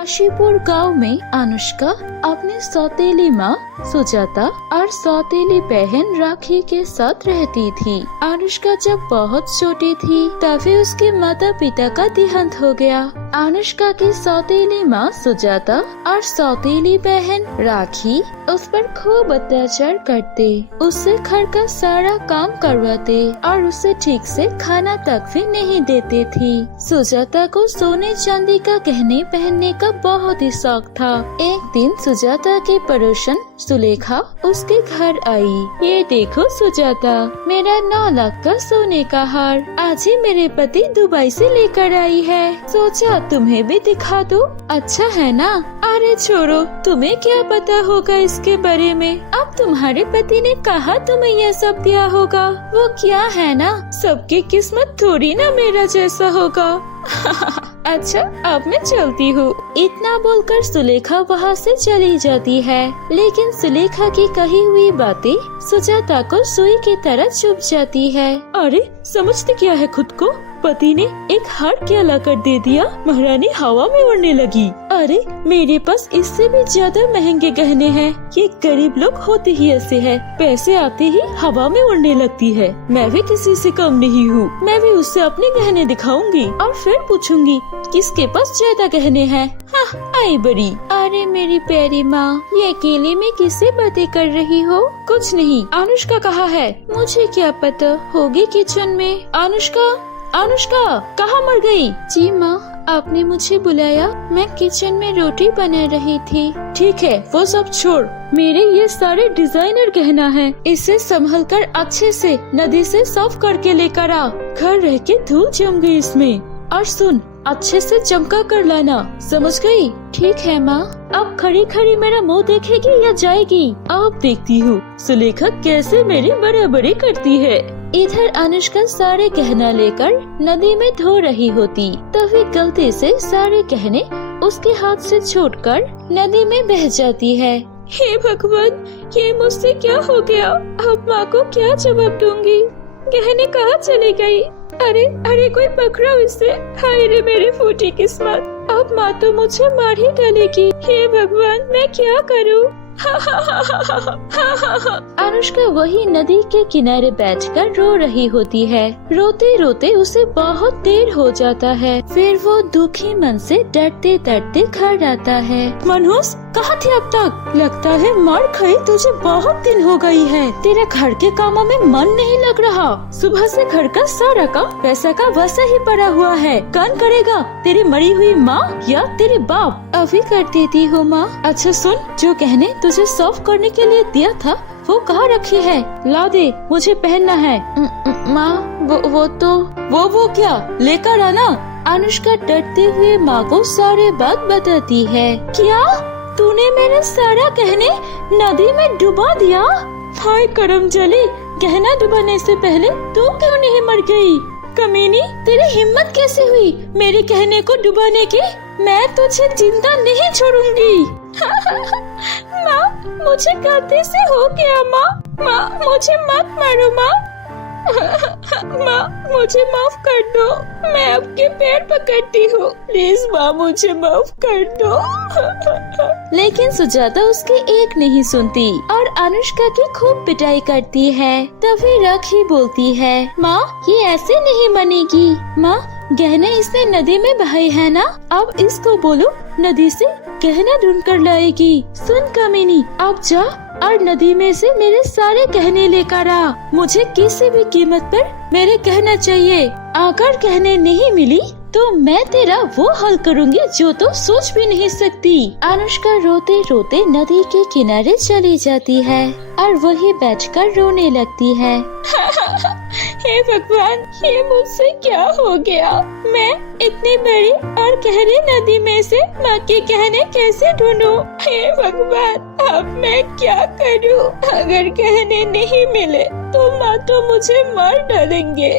काशीपुर गांव में अनुष्का अपनी सौतेली माँ सुजाता और सौतेली बहन राखी के साथ रहती थी। अनुष्का जब बहुत छोटी थी तभी उसके माता पिता का देहांत हो गया। अनुष्का की सौतेली माँ सुजाता और सौतेली बहन राखी उस पर खूब अत्याचार करते, उससे घर का सारा काम करवाते और उसे ठीक से खाना तक भी नहीं देते थी। सुजाता को सोने चांदी का गहने पहनने का बहुत ही शौक था। एक दिन सुजाता की पड़ोसन सुलेखा उसके घर आई। ये देखो सुजाता, मेरा 9 लाख का सोने का हार आज ही मेरे पति दुबई से लेकर आई है, सोचा तुम्हें भी दिखा दो, अच्छा है ना? अरे छोड़ो, तुम्हें क्या पता होगा इसके बारे में। अब तुम्हारे पति ने कहा तुम्हें यह सब दिया होगा, वो क्या है ना, सबकी किस्मत थोड़ी ना मेरा जैसा होगा। अच्छा, अब मैं चलती हूँ। इतना बोलकर सुलेखा वहाँ से चली जाती है, लेकिन सुलेखा की कही हुई बातें सुजाता को सुई की तरह चुभ जाती है। अरे समझते क्या है खुद को, पति ने एक हार क्या लाकर दे दिया, महारानी हवा में उड़ने लगी। अरे मेरे पास इससे भी ज्यादा महंगे गहने हैं। ये गरीब लोग होते ही ऐसे हैं, पैसे आते ही हवा में उड़ने लगती है। मैं भी किसी से कम नहीं हूँ, मैं भी उससे अपने गहने दिखाऊंगी और फिर पूछूंगी किसके पास ज्यादा गहने हैं। हाँ, आई बड़ी। अरे मेरी प्यारी माँ, ये अकेले में किससे बातें कर रही हो? कुछ नहीं, अनुष्का कहाँ है? मुझे क्या पता, होगी किचन में। अनुष्का कहाँ मर गई? जी माँ, आपने मुझे बुलाया, मैं किचन में रोटी बना रही थी। ठीक है, वो सब छोड़, मेरे ये सारे डिजाइनर गहना है, इसे संभल कर अच्छे से नदी से साफ करके लेकर आ। घर रह के धूल जम गई इसमें। और सुन, अच्छे से चमका कर लाना, समझ गई? ठीक है माँ। अब खड़ी खड़ी मेरा मुंह देखेगी या जाएगी? अब देखती हूँ सुलेखा कैसे मेरी बराबरी करती है। इधर अनुष्का सारे गहना लेकर नदी में धो रही होती, तभी गलती से सारे गहने उसके हाथ से छूटकर नदी में बह जाती है। हे भगवान, ये मुझसे क्या हो गया? अब माँ को क्या जवाब दूंगी? गहने कहाँ चली गई? अरे कोई पकड़ो इसे। हाय रे मेरी फूटी किस्मत, अब माँ तो मुझे मार ही डालेगी। हे भगवान, मैं क्या करूँ? अनुष्का वही नदी के किनारे बैठकर रो रही होती है। रोते रोते उसे बहुत देर हो जाता है। फिर वो दुखी मन से डरते डरते घर आता है। मनहूस, कहाँ थी अब तक? लगता है मार खाई तुझे बहुत दिन हो गई है। तेरे घर के कामों में मन नहीं लग रहा। सुबह से घर का सारा काम पैसा का वैसा ही पड़ा हुआ है। कौन करेगा? तेरी मरी हुई माँ या तेरे बाप? अभी कर देती हूँ माँ। अच्छा सुन, जो गहने तुझे साफ करने के लिए दिया था वो कहाँ रखी है? ला दे, मुझे पहनना है। माँ वो क्या? लेकर आना। अनुष्का डरते हुए माँ को सारी बात बताती है। क्या तूने मेरा सारा गहने नदी में डुबा दिया? हाय करम जली, गहना डुबाने से पहले तू क्यों नहीं मर गई? कमीनी, तेरी हिम्मत कैसे हुई मेरे गहने को डुबाने की? मैं तुझे जिंदा नहीं छोड़ूंगी। माँ, मुझे गलती से हो गया माँ, मुझे मत मारो माँ। माँ, मुझे माफ कर दो, मैं आपके पैर पकड़ती हूँ, प्लीज माँ मुझे माफ कर दो। लेकिन सुजाता उसकी एक नहीं सुनती और अनुष्का की खूब पिटाई करती है। तभी राखी बोलती है, माँ ये ऐसे नहीं बनेगी। माँ, गहने इसने नदी में बहाए है ना, अब इसको बोलो नदी से गहना ढूंढ कर लाएगी। सुन कमीनी, अब जा और नदी में से मेरे सारे गहने लेकर आ। मुझे किसी भी कीमत पर मेरे गहना चाहिए। अगर गहने नहीं मिली तो मैं तेरा वो हल करूँगी जो तो सोच भी नहीं सकती। अनुष्का रोते रोते नदी के किनारे चली जाती है और वही बैठकर रोने लगती है। हे भगवान, ये मुझसे क्या हो गया? मैं इतनी बड़ी और गहरी नदी में से माँ के गहने कैसे ढूंढूं? हे भगवान, अब मैं क्या करूं? अगर गहने नहीं मिले तो माँ तो मुझे मार डालेंगे।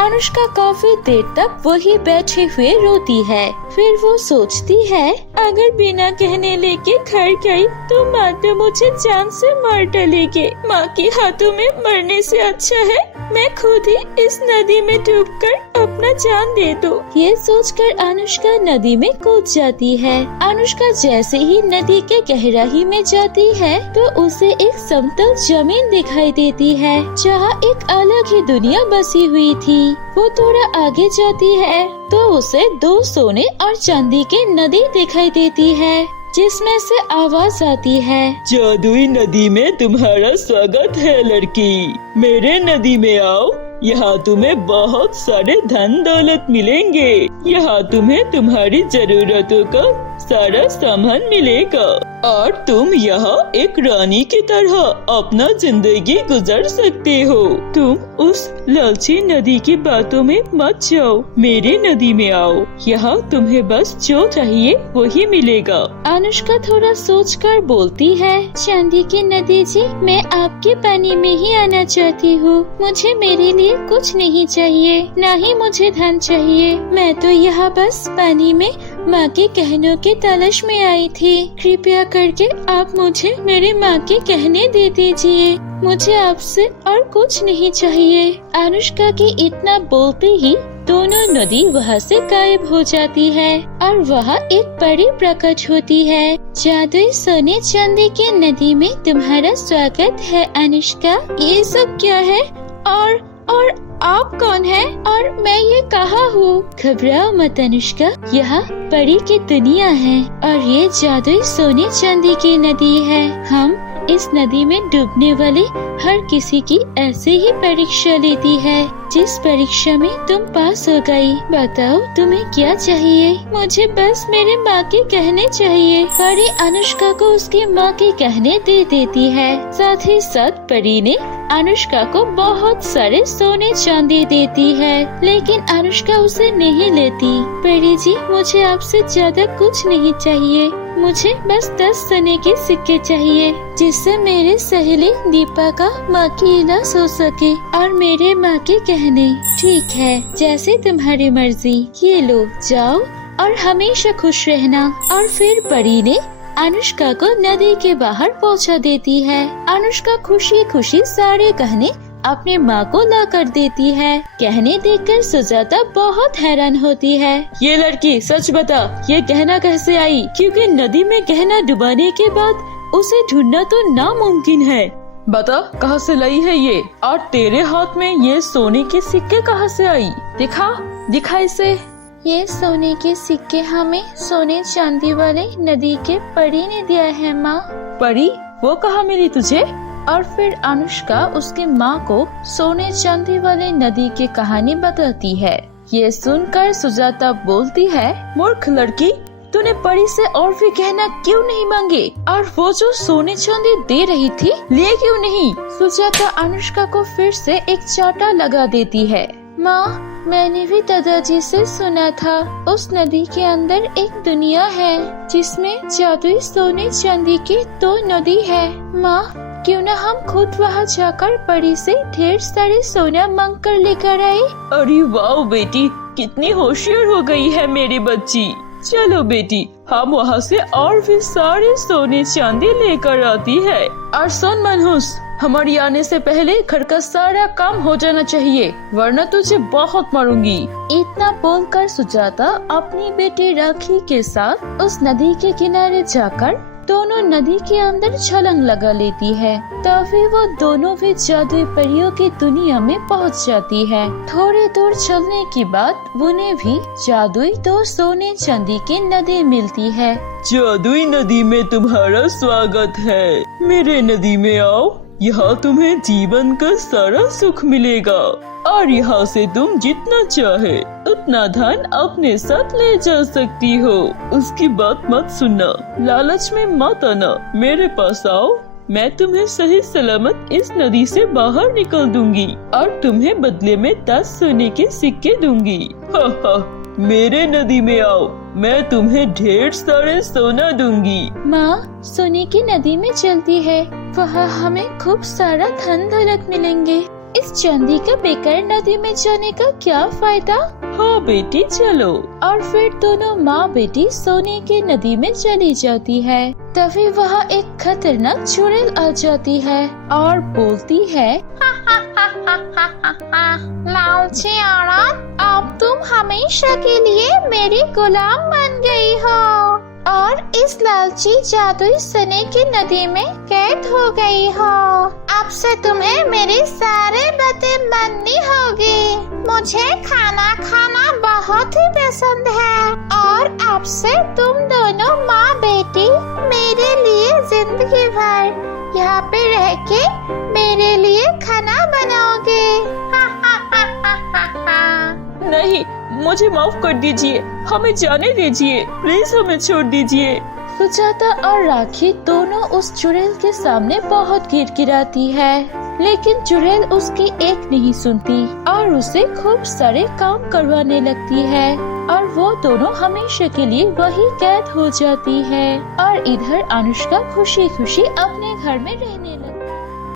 अनुष्का काफी देर तक वही बैठे हुए रोती है। फिर वो सोचती है, अगर बिना गहने लेके घर गई तो माँ तो मुझे जान से मार डालेगी। माँ के हाथों में मरने से अच्छा है मैं खुद ही इस नदी में डूबकर अपना जान दे दूं। ये सोचकर अनुष्का नदी में कूद जाती है। अनुष्का जैसे ही नदी के गहराई में जाती है तो उसे एक समतल जमीन दिखाई देती है जहाँ एक अलग ही दुनिया बसी हुई थी। वो थोड़ा आगे जाती है तो उसे 2 सोने और चांदी की नदी दिखाई देती है जिसमें से आवाज आती है, जादुई नदी में तुम्हारा स्वागत है लड़की, मेरे नदी में आओ। यहाँ तुम्हें बहुत सारे धन दौलत मिलेंगे। यहाँ तुम्हें तुम्हारी जरूरतों का सारा सामान मिलेगा और तुम यहाँ एक रानी की तरह अपना जिंदगी गुजार सकते हो। तुम उस लालची नदी की बातों में मत जाओ, मेरी नदी में आओ। यहाँ तुम्हें बस जो चाहिए वही मिलेगा। अनुष्का थोड़ा सोचकर बोलती है, चांदी की नदी जी, मैं आपके पानी में ही आना चाहती हूँ। मुझे मेरे लिए कुछ नहीं चाहिए, न ही मुझे धन चाहिए। मैं तो यहाँ बस पानी में माँ के कहनों के तलाश में आई थी। कृपया करके आप मुझे मेरी माँ के कहने दे दीजिए। मुझे आपसे और कुछ नहीं चाहिए। अनुष्का के इतना बोलते ही दोनों नदी वहाँ से गायब हो जाती है और वहाँ एक परी प्रकट होती है। जादुई सोने चांदी की नदी में तुम्हारा स्वागत है अनुष्का। ये सब क्या है और आप कौन है और मैं ये कहाँ हूँ? घबराओ मत अनुष्का, यहाँ परी की दुनिया है और ये जादुई सोने चांदी की नदी है। हम इस नदी में डूबने वाले हर किसी की ऐसे ही परीक्षा लेती है। जिस परीक्षा में तुम पास हो गई, बताओ तुम्हें क्या चाहिए? मुझे बस मेरे माँ के कहने चाहिए। परी अनुष्का को उसकी माँ के कहने दे देती है। साथ ही साथ परी ने अनुष्का को बहुत सारे सोने चांदी देती है, लेकिन अनुष्का उसे नहीं लेती। परी जी, मुझे आपसे ज्यादा कुछ नहीं चाहिए। मुझे बस 10 सोने के सिक्के चाहिए जिससे मेरे सहेली दीपा का माँ की इलाज हो सके और मेरे माँ के कहने। ठीक है, जैसे तुम्हारी मर्जी। ये लो, जाओ और हमेशा खुश रहना। और फिर परी ने अनुष्का को नदी के बाहर पहुँचा देती है। अनुष्का खुशी खुशी सारे गहने अपने माँ को ला कर देती है। गहने देखकर सुजाता बहुत हैरान होती है। ये लड़की सच बता, ये गहना कैसे आई? क्योंकि नदी में गहना डुबाने के बाद उसे ढूंढना तो नामुमकिन है। बता, कहाँ से लाई है ये? और तेरे हाथ में ये सोने के सिक्के कहाँ से आई? दिखा इसे। ये सोने के सिक्के हमें सोने चांदी वाले नदी के परी ने दिया है माँ। परी? वो कहाँ मिली तुझे? और फिर अनुष्का उसकी माँ को सोने चांदी वाले नदी की कहानी बताती है। ये सुनकर सुजाता बोलती है, मूर्ख लड़की, तूने परी से और भी गहना क्यों नहीं मांगे? और वो जो सोने चांदी दे रही थी, लिए क्यों नहीं? सुजाता अनुष्का को फिर से एक चाटा लगा देती है। माँ, मैंने भी दादाजी से सुना था उस नदी के अंदर एक दुनिया है जिसमें जादुई सोने चांदी की 2 नदी है। माँ, क्यों न हम खुद वहाँ जाकर परी से ढेर सारे सोना मांग कर लेकर आए? अरे वाह बेटी, कितनी होशियार हो गई है मेरी बच्ची। चलो बेटी, हम वहाँ से और भी सारे सोने चांदी लेकर आती है। और सुन मनहूस, हमारी आने से पहले घर का सारा काम हो जाना चाहिए, वरना तुझे बहुत मारूंगी। इतना बोलकर सुजाता अपनी बेटी राखी के साथ उस नदी के किनारे जाकर दोनों नदी के अंदर छलांग लगा लेती है। तभी वो दोनों भी जादुई परियों की दुनिया में पहुंच जाती है। थोड़ी दूर चलने के बाद उन्हें भी जादुई 2 सोने चांदी की नदी मिलती है। जादुई नदी में तुम्हारा स्वागत है, मेरे नदी में आओ। यहाँ तुम्हें जीवन का सारा सुख मिलेगा और यहाँ से तुम जितना चाहे उतना धन अपने साथ ले जा सकती हो। उसकी बात मत सुनना, लालच में मत आना, मेरे पास आओ। मैं तुम्हें सही सलामत इस नदी से बाहर निकल दूंगी और तुम्हें बदले में 10 सोने के सिक्के दूंगी। हा हा, मेरे नदी में आओ, मैं तुम्हें ढेर सारे सोना दूंगी। माँ, सोने की नदी में चलती है, वहाँ हमें खूब सारा धन दौलत मिलेंगे। इस चांदी का बेकार नदी में जाने का क्या फायदा? हाँ बेटी, चलो। और फिर दोनों माँ बेटी सोने की नदी में चली जाती है। तभी वहाँ एक खतरनाक चुड़ैल आ जाती है और बोलती है, लालची औरत, अब तुम हमेशा के लिए मेरी गुलाम बन गई हो और इस लालची जादुई सोने की नदी में कैद हो गई हो। अब से तुम्हें मेरी सारे बातें माननी होगी। मुझे खाना खाना बहुत ही पसंद है और अब से तुम दोनों माँ बेटी मेरे लिए जिंदगी भर यहाँ पे रह के मेरे लिए खाना बनाओगे। नहीं, मुझे माफ कर दीजिए, हमें जाने दीजिए, प्लीज हमें छोड़ दीजिए। सुजाता और राखी दोनों उस चुड़ैल के सामने बहुत गिड़गिड़ाती है, लेकिन चुड़ैल उसकी एक नहीं सुनती और उसे खूब सारे काम करवाने लगती है और वो दोनों हमेशा के लिए वही कैद हो जाती है। और इधर अनुष्का खुशी खुशी अपने घर में रहती